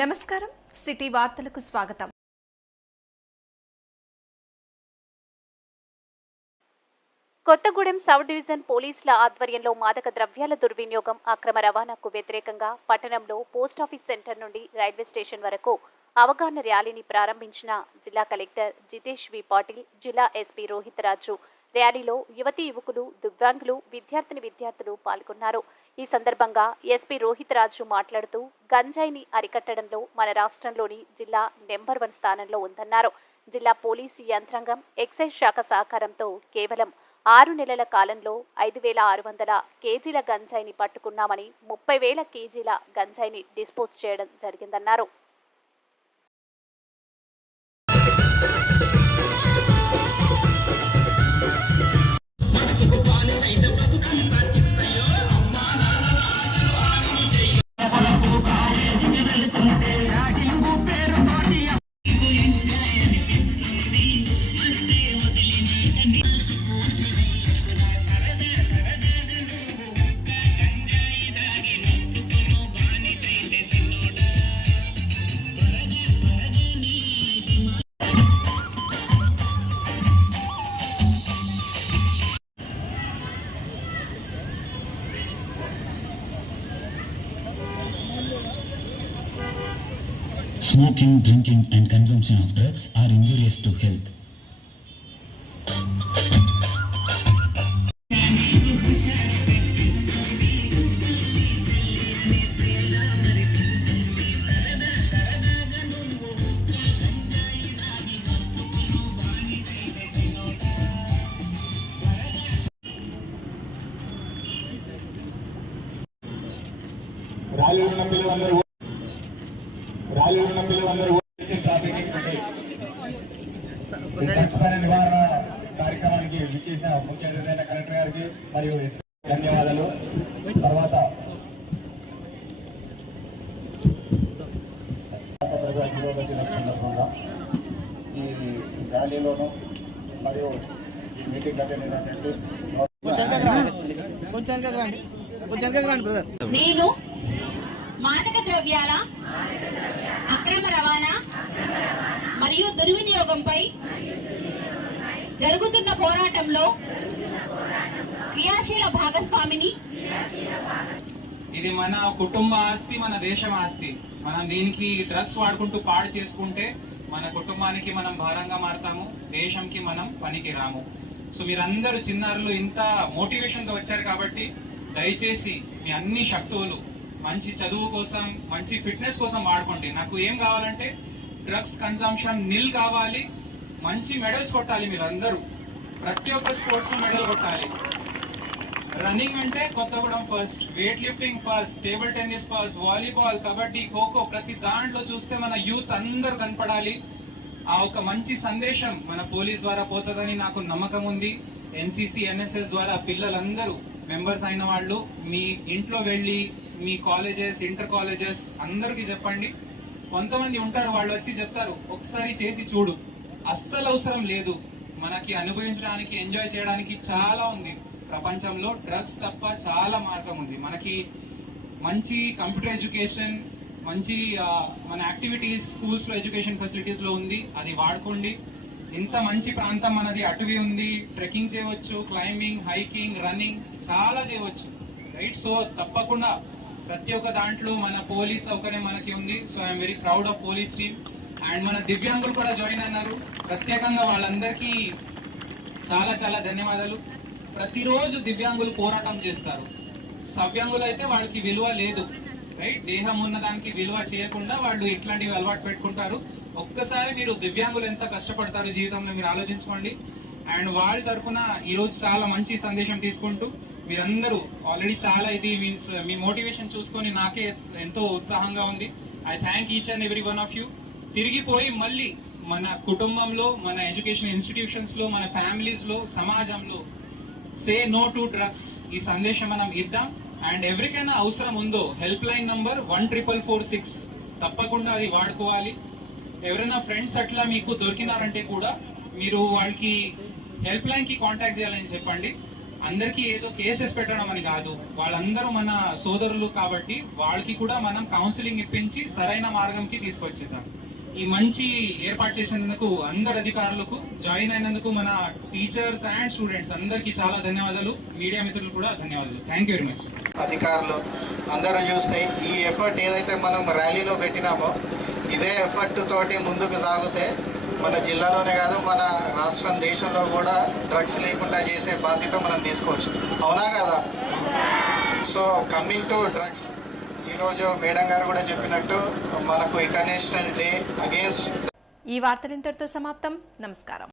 నమస్కారం. సిటీ వార్తలకు స్వాగతం. కొత్తగూడెం సబ్ డివిజన్ పోలీసుల ఆధ్వర్యంలో మాదక ద్రవ్యాల దుర్వినియోగం అక్రమ రవాణాకు వ్యతిరేకంగా పట్టణంలో పోస్టాఫీస్ సెంటర్ నుండి రైల్వే స్టేషన్ వరకు అవగాహన ర్యాలీని ప్రారంభించిన జిల్లా కలెక్టర్ జితేష్ వి. పాటిల్ జిల్లా ఎస్పీ రోహిత్ రాజు. ర్యాలీలో యువతీ యువకులు దివ్యాంగులు విద్యార్థిని విద్యార్థులు పాల్గొన్నారు. ఈ సందర్భంగా ఎస్పీ రోహిత్ రాజు మాట్లాడుతూ గంజాయిని అరికట్టడంలో మన రాష్ట్రంలోని జిల్లా నెంబర్ వన్ స్థానంలో ఉందన్నారు. జిల్లా పోలీసు యంత్రాంగం ఎక్సైజ్ శాఖ సహకారంతో కేవలం ఆరు నెలల కాలంలో ఐదు వేల ఆరు వందల కేజీల గంజాయిని పట్టుకున్నామని ముప్పై వేల కేజీల గంజాయిని డిస్పోజ్ చేయడం జరిగిందన్నారు. Smoking, drinking, and consumption of drugs are injurious to health. Rally ఉన్న పిల్లలందరూ విచ్చేసిన ముఖ్య అతిథి కలెక్టర్ గారికి మరియు ధన్యవాదాలు. తర్వాత ఈ ర్యాలీలోను మరియు ఈ మీటింగ్ అటెండ్ నేను మాదక ద్రవ్యాల అక్రమ రవాణా మరియు దుర్వినియోగంపై జరుగుతున్న పోరాటంలో క్రియాశీల భాగస్వామిని ఇది మన కుటుంబ ఆస్తి మన దేశం ఆస్తి. మనం దీనికి డ్రగ్స్ వాడుకుంటూ పాడు చేసుకుంటే మన కుటుంబానికి మనం భారంగా మారతాము దేశంకి మనం పనికి రాము సో మీరందరూ చిన్నారులు ఇంత మోటివేషన్తో వచ్చారు కాబట్టి దయచేసి మీ అన్ని శక్తువులు మంచి చదువు కోసం మంచి ఫిట్నెస్ కోసం వాడుకోండి. నాకు ఏం కావాలంటే డ్రగ్స్ కన్సంప్షన్ నిల్ కావాలి. మంచి మెడల్స్ కొట్టాలి మీరు అందరూ ప్రతి ఒక్క స్పోర్ట్స్లో మెడల్ కొట్టాలి. రన్నింగ్ అంటే Kothagudem first weight lifting first table tennis first volleyball kabaddi kho kho ప్రతి దాంట్లో చూస్తే మన యూత్ అందరూ కనపడాలి. ఆ ఒక మంచి సందేశం మన పోలీస్ ద్వారా పోతుందని నాకు నమ్మకం ఉంది. ఎన్సీసీ ఎన్ఎస్ఎస్ ద్వారా పిల్లలందరూ మెంబర్స్ అయిన వాళ్ళు మీ ఇంట్లో వెళ్ళి మీ కాలేజెస్ ఇంటర్ కాలేజెస్ అందరికీ చెప్పండి. కొంతమంది ఉంటారు వాళ్ళు వచ్చి చెప్తారు ఒకసారి చేసి చూడు. అస్సలు అవసరం లేదు. మనకి అనుభవించడానికి ఎంజాయ్ చేయడానికి చాలా ఉంది. ప్రపంచంలో డ్రగ్స్ తప్ప చాలా మార్గం ఉంది. మనకి మంచి కంప్యూటర్ ఎడ్యుకేషన్ మంచి మన యాక్టివిటీస్ స్కూల్స్లో ఎడ్యుకేషన్ ఫెసిలిటీస్లో ఉంది. అది వాడుకోండి. ఇంత మంచి ప్రాంతం మనది అటవీ ఉంది. ట్రెక్కింగ్ చేయవచ్చు క్లైంబింగ్ హైకింగ్ రన్నింగ్ చాలా చేయవచ్చు. రైట్ సో తప్పకుండా ప్రతి ఒక్క దాంట్లో మన పోలీస్ సౌకర్యం మనకి ఉంది. So I'm very proud of police team and మన దివ్యాంగులు కూడా జాయిన్ అన్నారు ప్రత్యేకంగా వాళ్ళందరికీ చాలా చాలా ధన్యవాదాలు. ప్రతిరోజు దివ్యాంగులు పోరాటం చేస్తారు. సవ్యాంగులు అయితే వాళ్ళకి విలువ లేదు. రైట్ దేహం ఉన్న దానికి విలువ చేయకుండా వాళ్ళు ఇట్లాంటివి అలవాటు పెట్టుకుంటారు. ఒక్కసారి మీరు దివ్యాంగులు ఎంత కష్టపడతారు జీవితంలో మీరు ఆలోచించుకోండి. అండ్ వాళ్ళ తరఫున ఈరోజు చాలా మంచి సందేశం తీసుకుంటూ మీరందరూ ఆల్రెడీ చాలా ఇది మీన్స్ మీ మోటివేషన్ చూసుకొని నాకే ఎంతో ఉత్సాహంగా ఉంది. I thank each and every one of you తిరిగిపోయి మళ్ళీ మన కుటుంబంలో మన ఎడ్యుకేషన్ ఇన్స్టిట్యూషన్స్లో మన ఫ్యామిలీస్లో సమాజంలో సే నో టు డ్రగ్స్ ఈ సందేశం మనం ఇద్దాం. అండ్ ఎవరికైనా అవసరం ఉందో help line number one triple four six. తప్పకుండా అది వాడుకోవాలి. ఎవరైనా ఫ్రెండ్స్ అట్లా మీకు దొరికినారంటే కూడా మీరు వాళ్ళకి హెల్ప్ లైన్కి కాంటాక్ట్ చేయాలని చెప్పండి. అందరికీ ఏదో కేసెస్ పెట్టడం అని కాదు. వాళ్ళందరూ మన సోదరులు కాబట్టి వాళ్ళకి కూడా మనం కౌన్సిలింగ్ ఇప్పించి సరైన మార్గంకి తీసుకొచ్చేద్దాం. ఈ మంచి ఏర్పాటు చేసినందుకు అందరు అధికారులకు జాయిన్ అయినందుకు మన టీచర్స్ అండ్ స్టూడెంట్స్ అందరికీ చాలా ధన్యవాదాలు. మీడియా మిత్రులు కూడా ధన్యవాదాలు. థ్యాంక్ యూ వెరీ మచ్ అధికారులు అందరూ చూస్తే ఈ ఎఫర్ట్ ఏదైతే మనం ర్యాలీలో పెట్టినామో ఇదే ఎఫర్ట్ తోటి ముందుకు సాగితే మన జిల్లాలోనే కాదు మన రాష్ట్రం దేశంలో కూడా డ్రగ్స్ లేకుండా చేసే బాధ్యత మనం తీసుకోవచ్చు. అవునా కదా? సో కమింగ్ టు డ్రగ్స్ ఈరోజు మేడం గారు కూడా చెప్పినట్టు మనకు ఇంటర్నేషనల్ డే అగేన్స్ట్ ఈ వార్తలు ఇంతటితో సమాప్తం. నమస్కారం.